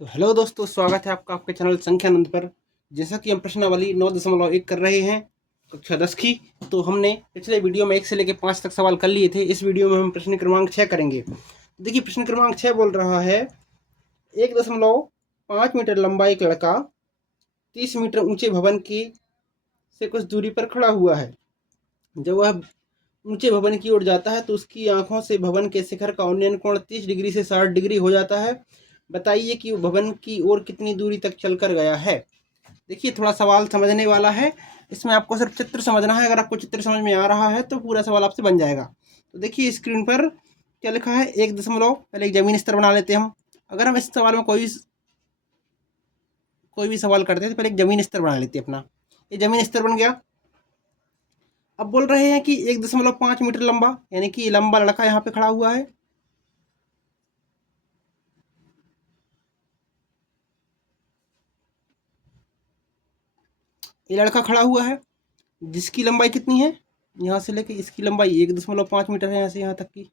तो हेलो दोस्तों, स्वागत है आपका आपके चैनल संख्यानंद पर। जैसा कि हम प्रश्नावली 9.1 कर रहे हैं कक्षा 10 की, तो हमने पिछले वीडियो में 1 से लेकर 5 तक सवाल कर लिए थे। इस वीडियो में हम प्रश्न क्रमांक 6 करेंगे। देखिए, प्रश्न क्रमांक 6 बोल रहा है 1.5 मीटर लंबा एक लड़का 30 मीटर ऊंचे भवन की से कुछ दूरी पर खड़ा हुआ है। जब वह ऊंचे भवन की ओर जाता है तो उसकी आंखों से भवन के शिखर का उन्नयन कोण 30 डिग्री से 60 डिग्री हो जाता है। बताइए कि भवन की ओर कितनी दूरी तक चलकर गया है। देखिए, थोड़ा सवाल समझने वाला है। इसमें आपको सिर्फ चित्र समझना है। अगर आपको चित्र समझ में आ रहा है तो पूरा सवाल आपसे बन जाएगा। तो देखिए स्क्रीन पर क्या लिखा है, 1 दशमलव, पहले एक जमीन स्तर बना लेते हैं हम। अगर हम इस सवाल में कोई भी सवाल करते हैं तो पहले एक जमीन स्तर बना लेते हैं अपना। ये जमीन स्तर बन गया। अब बोल रहे हैं कि 1.5 मीटर लंबा, यानी कि लंबा लड़का यहाँ पे खड़ा हुआ है। ये लड़का खड़ा हुआ है जिसकी लंबाई कितनी है, यहाँ से लेके इसकी लंबाई 1.5 मीटर है, यहाँ से यहाँ तक की।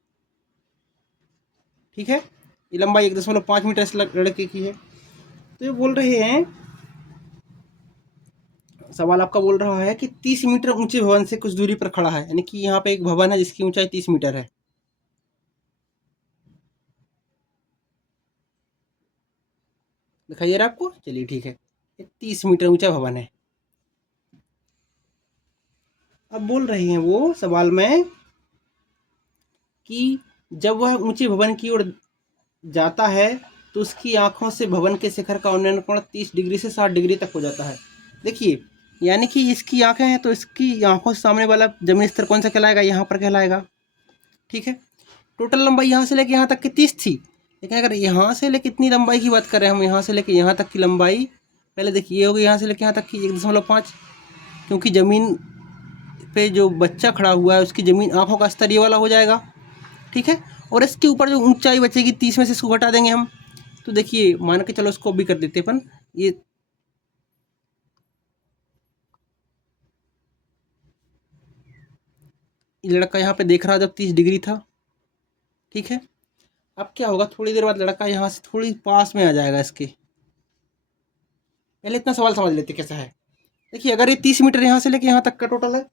ठीक है, ये लंबाई 1.5 मीटर इस लड़के की है। तो ये बोल रहे हैं, सवाल आपका बोल रहा है कि 30 मीटर ऊंचे भवन से कुछ दूरी पर खड़ा है, यानी कि यहाँ पे एक भवन है जिसकी ऊंचाई 30 मीटर है। दिखाई दे रहा है आपको? चलिए ठीक है, ये 30 मीटर ऊंचा भवन है। अब बोल रहे हैं वो सवाल में कि जब वह ऊंचे भवन की ओर जाता है तो उसकी आंखों से भवन के शिखर का उन्नयन कोण 30 डिग्री से 60 डिग्री तक हो जाता है। देखिए, यानी कि इसकी आंखें हैं तो इसकी आंखों से सामने वाला जमीन स्तर कौन सा कहलाएगा, यहाँ पर कहलाएगा। ठीक है, टोटल लंबाई यहाँ से लेके यहाँ तक की 30 थी, लेकिन अगर यहाँ से लेके इतनी लंबाई की बात करें हम, यहाँ से लेके यहाँ तक की लंबाई, पहले देखिए ये होगी यहाँ से लेके यहाँ तक की 1.5, क्योंकि ज़मीन पे जो बच्चा खड़ा हुआ है उसकी ज़मीन आंखों का स्तर ये वाला हो जाएगा। ठीक है, और इसके ऊपर जो ऊंचाई बचेगी 30 में से इसको घटा देंगे हम। तो देखिए, मान के चलो इसको भी कर देते अपन, ये लड़का यहाँ पे देख रहा जब 30 डिग्री था। ठीक है, अब क्या होगा, थोड़ी देर बाद लड़का यहाँ से थोड़ी पास में आ जाएगा इसके। पहले इतना सवाल समझ लेते कैसा है। देखिए, अगर ये 30 मीटर यहाँ से लेके यहाँ तक का टोटल है,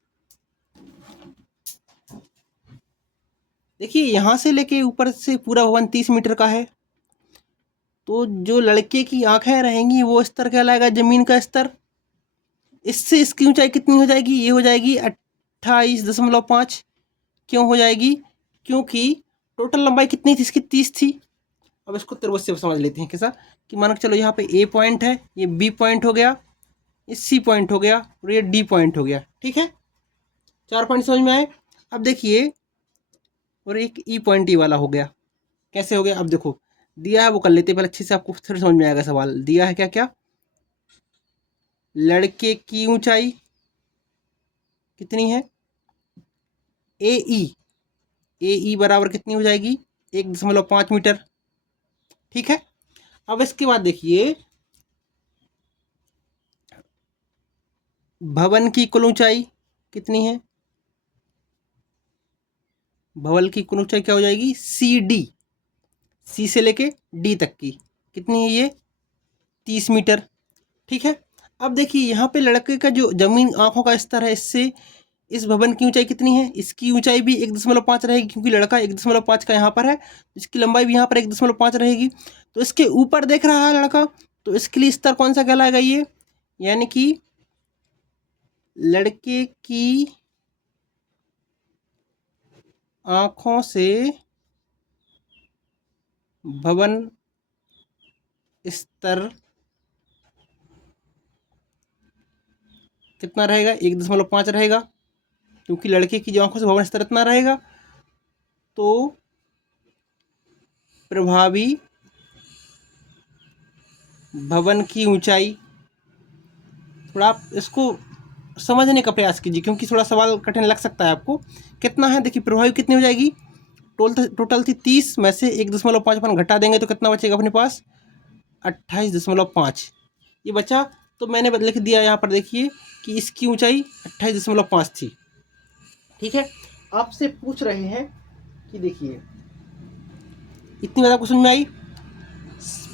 देखिए यहाँ से लेके ऊपर से पूरा भवन 30 मीटर का है, तो जो लड़के की आंखें रहेंगी वो स्तर कहलाएगा जमीन का स्तर। इससे इसकी ऊंचाई कितनी हो जाएगी, ये हो जाएगी 28.5। क्यों हो जाएगी, क्योंकि टोटल लंबाई कितनी थी इसकी, 30 थी। अब इसको त्रिभुज से समझ लेते हैं कैसा, कि मान के चलो यहाँ पे ए पॉइंट है, ये बी पॉइंट हो गया, ये सी पॉइंट हो गया और ये डी पॉइंट हो गया। ठीक है, 4 पॉइंट समझ में आए। अब देखिए, और एक ई पॉइंट ई वाला हो गया। कैसे हो गया, अब देखो दिया है वो कर लेते पहले अच्छे से, आपको फिर समझ में आएगा। सवाल दिया है क्या क्या, लड़के की ऊंचाई कितनी है, ए ई बराबर कितनी हो जाएगी, 1.5 मीटर। ठीक है, अब इसके बाद देखिए भवन की कुल ऊंचाई कितनी है, भवन की कुल ऊंचाई क्या हो जाएगी, सी डी, सी से लेके डी तक की कितनी है, ये 30 मीटर। ठीक है, अब देखिए यहाँ पे लड़के का जो जमीन आंखों का स्तर है, इससे इस भवन की ऊंचाई कितनी है, इसकी ऊंचाई भी 1.5 रहेगी, क्योंकि लड़का 1.5 का यहाँ पर है, इसकी लंबाई भी यहाँ पर 1.5 रहेगी। तो इसके ऊपर देख रहा है लड़का, तो इसके लिए स्तर कौन सा कहलाएगा ये, यानी कि लड़के की आंखों से भवन स्तर कितना रहेगा, 1.5 रहेगा, क्योंकि लड़के की जो आंखों से भवन स्तर इतना रहेगा। तो प्रभावी भवन की ऊंचाई, थोड़ा आप इसको समझने का प्रयास कीजिए क्योंकि थोड़ा सवाल कठिन लग सकता है आपको। कितना है, देखिए प्रभावी कितनी हो जाएगी, टोटल थी 30 में से 1.5 अपन घटा देंगे तो कितना बचेगा अपने पास, 28.5 ये बचा। तो मैंने लिख दिया यहाँ पर, देखिए कि इसकी ऊंचाई 28.5 थी। ठीक है, आपसे पूछ रहे हैं कि देखिए इतनी ज़्यादा क्वेश्चन में आई,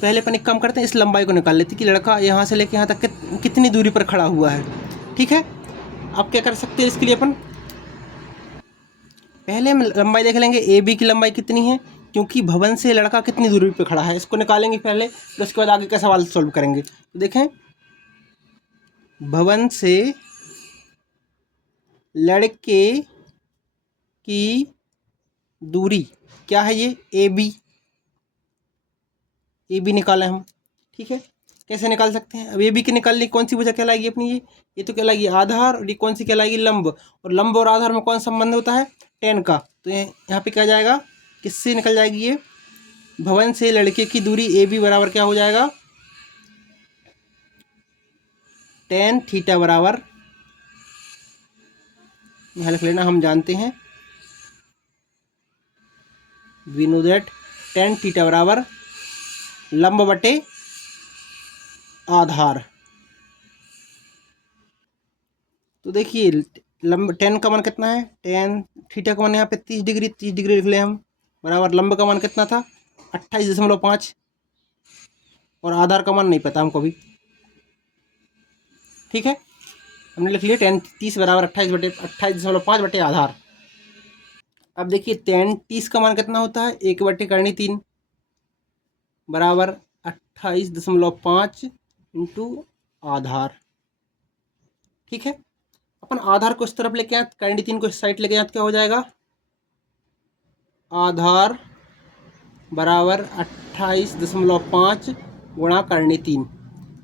पहले अपन एक काम करते हैं, इस लंबाई को निकाल लेते हैं कि लड़का यहाँ से लेके यहाँ तक कितनी दूरी पर खड़ा हुआ है। ठीक है, अब क्या कर सकते हैं इसके लिए अपन, पहले हम लंबाई देख लेंगे ए बी की लंबाई कितनी है, क्योंकि भवन से लड़का कितनी दूरी पे खड़ा है इसको निकालेंगे पहले, तो उसके बाद आगे का सवाल सॉल्व करेंगे। तो देखें, भवन से लड़के की दूरी क्या है, ये ए बी निकालें हम। ठीक है, कैसे निकाल सकते हैं, अब ए बी की निकालने कौन सी भुजा कहलाएगी अपनी, ये तो कहलाएगी आधार, और ये कौन सी कहलाएगी, लंब। और लंब और आधार में कौन संबंध होता है, टेन का। तो यहाँ पे क्या जाएगा, किससे निकल जाएगी ये, भवन से लड़के की दूरी ए बी बराबर क्या हो जाएगा, टेन थीटा बराबर, यहाँ लिख लेना, हम जानते हैं we know that tan theta बराबर लंब बटे आधार। तो देखिए लंब टेन का मान कितना है, टेन थीटा का मान यहाँ पे 30 डिग्री, 30 डिग्री लिख लें हम, बराबर लंब का मान कितना था 28.5, और आधार का मान नहीं पता हमको भी। ठीक है, हमने लिख लिया टेन 30 बराबर 28.5 बटे आधार। अब देखिए टेन 30 का मान कितना होता है, 1/3 बराबर 28.5 इंटू आधार। ठीक है, अपन आधार को इस तरफ लेके आए, करनी 3 को इस साइड लेके आए, क्या हो जाएगा, आधार बराबर 28.5 गुणा करनी 3।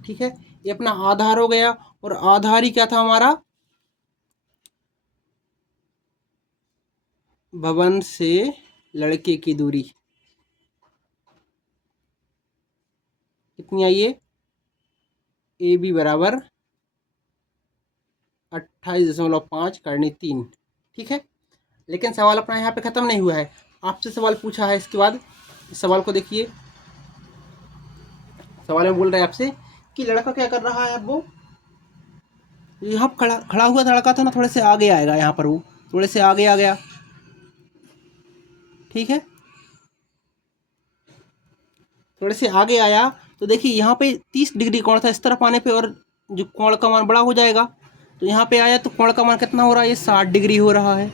ठीक है, ये अपना आधार हो गया, और आधार ही क्या था हमारा, भवन से लड़के की दूरी कितनी आई है, ए बी बराबर 28.5 करनी 3। ठीक है, लेकिन सवाल अपना यहाँ पे ख़त्म नहीं हुआ है, आपसे सवाल पूछा है इसके बाद। इस सवाल को देखिए, सवाल में बोल रहे हैं आपसे कि लड़का क्या कर रहा है, अब वो यहाँ खड़ा हुआ था लड़का, तो ना थोड़े से आगे आएगा, यहाँ पर वो थोड़े से आगे आ गया। ठीक है, थोड़े से आगे आया, तो देखिए यहाँ पे 30 डिग्री कोण था, इस तरफ आने पे और जो कोण का मान बड़ा हो जाएगा, तो यहाँ पे आया तो कोण का मान कितना हो रहा है, ये 60 डिग्री हो रहा है।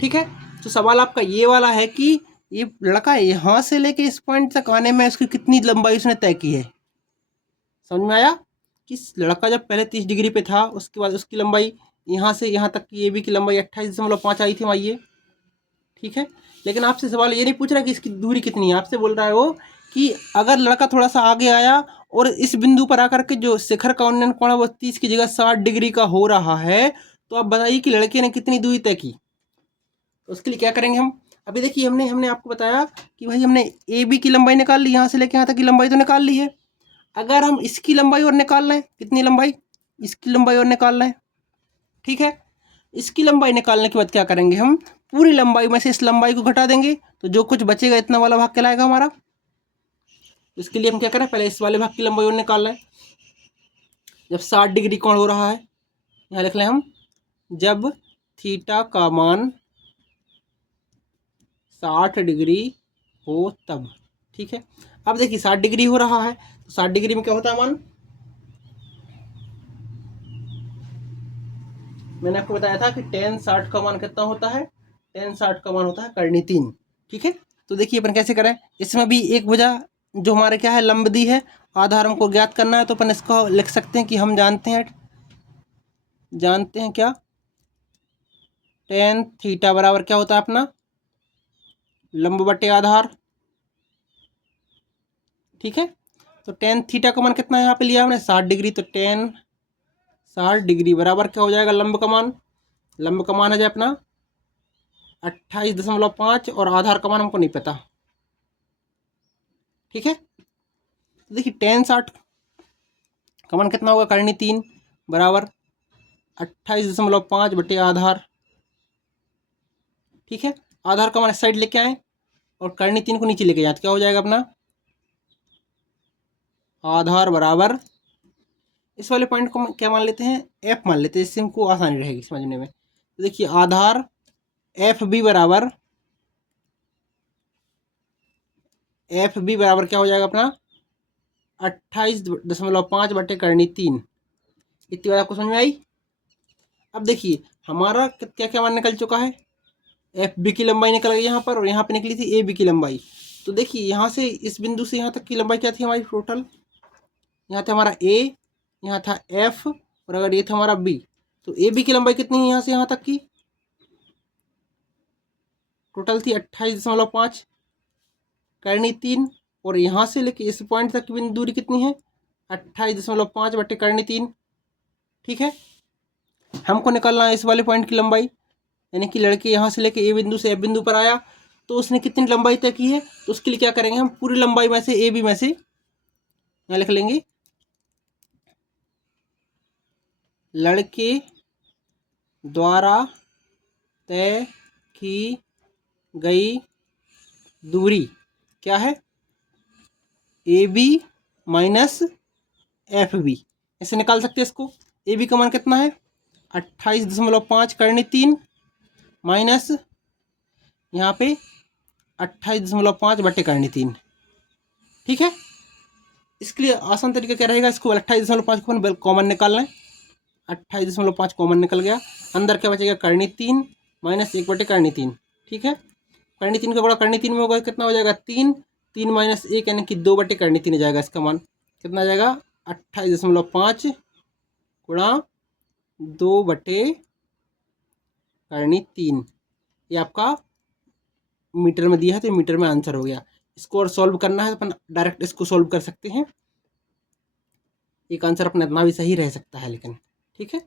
ठीक है, तो सवाल आपका ये वाला है कि ये लड़का यहाँ से लेके इस पॉइंट तक आने में उसकी कितनी लंबाई उसने तय की है। समझ में आया कि लड़का जब पहले 30 डिग्री पे था, उसके बाद उसकी लंबाई यहाँ से यहाँ तक की ए बी की लंबाई 28.5 आई थी वहाँ ये। ठीक है, लेकिन आपसे सवाल ये नहीं पूछ रहा कि इसकी दूरी कितनी है, आपसे बोल रहा है वो कि अगर लड़का थोड़ा सा आगे आया और इस बिंदु पर आकर के जो शिखर का उन्नयन कोण है वो 30 की जगह 60 डिग्री का हो रहा है, तो आप बताइए कि लड़के ने कितनी दूरी तय की। तो उसके लिए क्या करेंगे हम, अभी देखिए हमने आपको बताया कि भाई हमने ए बी की लंबाई निकाल ली, यहाँ से लेके यहाँ तक की लंबाई तो निकाल ली है। अगर हम इसकी लंबाई और निकाल लें, कितनी लंबाई, इसकी लंबाई और निकाल लें। ठीक है, इसकी लंबाई निकालने के बाद क्या करेंगे, हम पूरी लंबाई में से इस लंबाई को घटा देंगे, तो जो कुछ बचेगा इतना वाला भाग कहलाएगा हमारा। इसके लिए हम क्या करें, पहले इस वाले भाग की लंबाई और निकाल लें। जब 60 डिग्री कोण हो रहा है, यहाँ लिख लें हम, जब थीटा का मान 60 डिग्री हो तब। ठीक है, अब देखिए 60 डिग्री हो रहा है, तो 60 डिग्री में क्या होता है मान, मैंने आपको बताया था कि टेन 60 का मान कितना होता है, टेन 60 का मान होता है करनी 3। ठीक है, तो देखिए अपन कैसे करें, इसमें भी एक भुजा जो हमारे क्या है लंब दी है, आधार हमको ज्ञात करना है, तो अपन इसको लिख सकते हैं कि हम जानते हैं क्या, टेन थीटा बराबर क्या होता है अपना, लंब बटे आधार। ठीक है, तो टेन थीटा का मान कितना है यहाँ पे लिया हमने 60 डिग्री, तो टेन 60 डिग्री बराबर क्या हो जाएगा, लंब का मान, लंब का मान है जो अपना 28.5 और आधार का मान हमको नहीं पता। ठीक है, तो देखिए टेन 60 का मान कितना होगा, करनी 3 बराबर 28.5 बटे आधार। ठीक है, आधार का मान इस साइड लेके आए और करनी 3 को नीचे लेके जाए, तो क्या हो जाएगा अपना, आधार बराबर, इस वाले पॉइंट को क्या मान लेते हैं, एफ मान लेते हैं, इससे हमको आसानी रहेगी समझने में। तो देखिए आधार एफ बी बराबर एफ बी बराबर क्या हो जाएगा अपना 28.5 बटे करनी 3। इतनी बात आपको समझ में आई। अब देखिए हमारा क्या क्या मान निकल चुका है, एफ बी की लंबाई निकल गई यहाँ पर, और यहाँ पे निकली थी ए बी की लंबाई। तो देखिए यहाँ से इस बिंदु से यहाँ तक की लंबाई क्या थी हमारी टोटल, यहाँ था हमारा ए, यहाँ था एफ, और अगर ये था हमारा बी, तो ए बी की लंबाई कितनी है यहाँ से यहाँ तक की, टोटल थी 28.5 करनी 3, और यहाँ से लेके इस पॉइंट तक की बिंदु दूरी कितनी है 28.5 बटे करनी 3। ठीक है, हमको निकालना है इस वाले पॉइंट की लंबाई, यानी कि लड़के यहाँ से लेके ए बिंदु से एफ बिंदु पर आया, तो उसने कितनी लंबाई तय की है, तो उसके लिए क्या करेंगे हम पूरी लंबाई में से ए बी में से यहाँ लिख लेंगे लड़के द्वारा तय की गई दूरी क्या है A B minus F B, ऐसे निकाल सकते हैं इसको। ए बी का मान कितना है 28.5 करनी 3 माइनस यहाँ पे 28.5 बटे करनी 3। ठीक है, इसके लिए आसान तरीका क्या रहेगा, इसको 28.5 को कॉमन निकालना है, 28.5 कॉमन निकल गया, अंदर क्या बचेगा करनी 3 माइनस 1 बटे करनी 3। ठीक है, करनी 3 का गुणा करनी 3 में होगा कितना हो जाएगा 3, 3 माइनस 1 यानी कि 2 बटे करनी 3 हो जाएगा, इसका मान कितना आ जाएगा 28.5 गुणा 2 बटे करनी 3। ये आपका मीटर में दिया है तो मीटर में आंसर हो गया। इसको और सॉल्व करना है तो अपन डायरेक्ट इसको सॉल्व कर सकते हैं, एक आंसर अपना इतना भी सही रह सकता है लेकिन। ठीक है,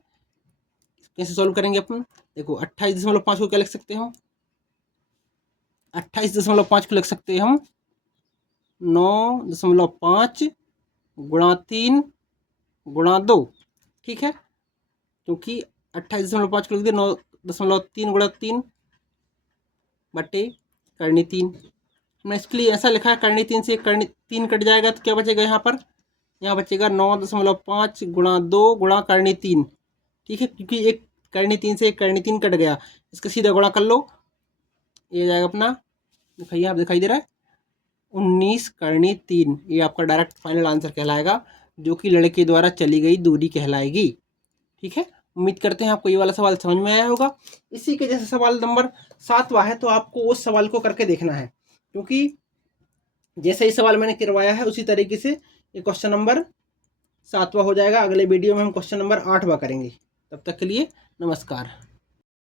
कैसे सॉल्व करेंगे अपन, देखो 28.5 को क्या लिख सकते हैं हम, 28.5 को लिख सकते हैं हम 9.5 गुणा 3 गुणा 2। ठीक है, क्योंकि 28.5 को लिख दिया 9.3 गुणा 3 बटे करनी 3। हमने इसके लिए ऐसा लिखा है करनी 3 से करनी 3 कट जाएगा तो क्या बचेगा यहाँ पर, यहाँ बचेगा 9.5 गुणा 2 गुणा करनी 3। ठीक है, क्योंकि एक करनी 3 से एक करनी 3 कट गया, इसका सीधा गुणा कर लो, ये जाएगा अपना, दिखाइए आप, दिखाई दे रहा है 19 करनी 3। ये आपका डायरेक्ट फाइनल आंसर कहलाएगा, जो कि लड़के द्वारा चली गई दूरी कहलाएगी। ठीक है, उम्मीद करते हैं आपको ये वाला सवाल समझ में आया होगा। इसी के जैसे सवाल नंबर 7वां है, तो आपको उस सवाल को करके देखना है, क्योंकि जैसे ही सवाल मैंने करवाया है उसी तरीके से ये क्वेश्चन नंबर 7वां हो जाएगा। अगले वीडियो में हम क्वेश्चन नंबर 8वां करेंगे। तब तक के लिए नमस्कार।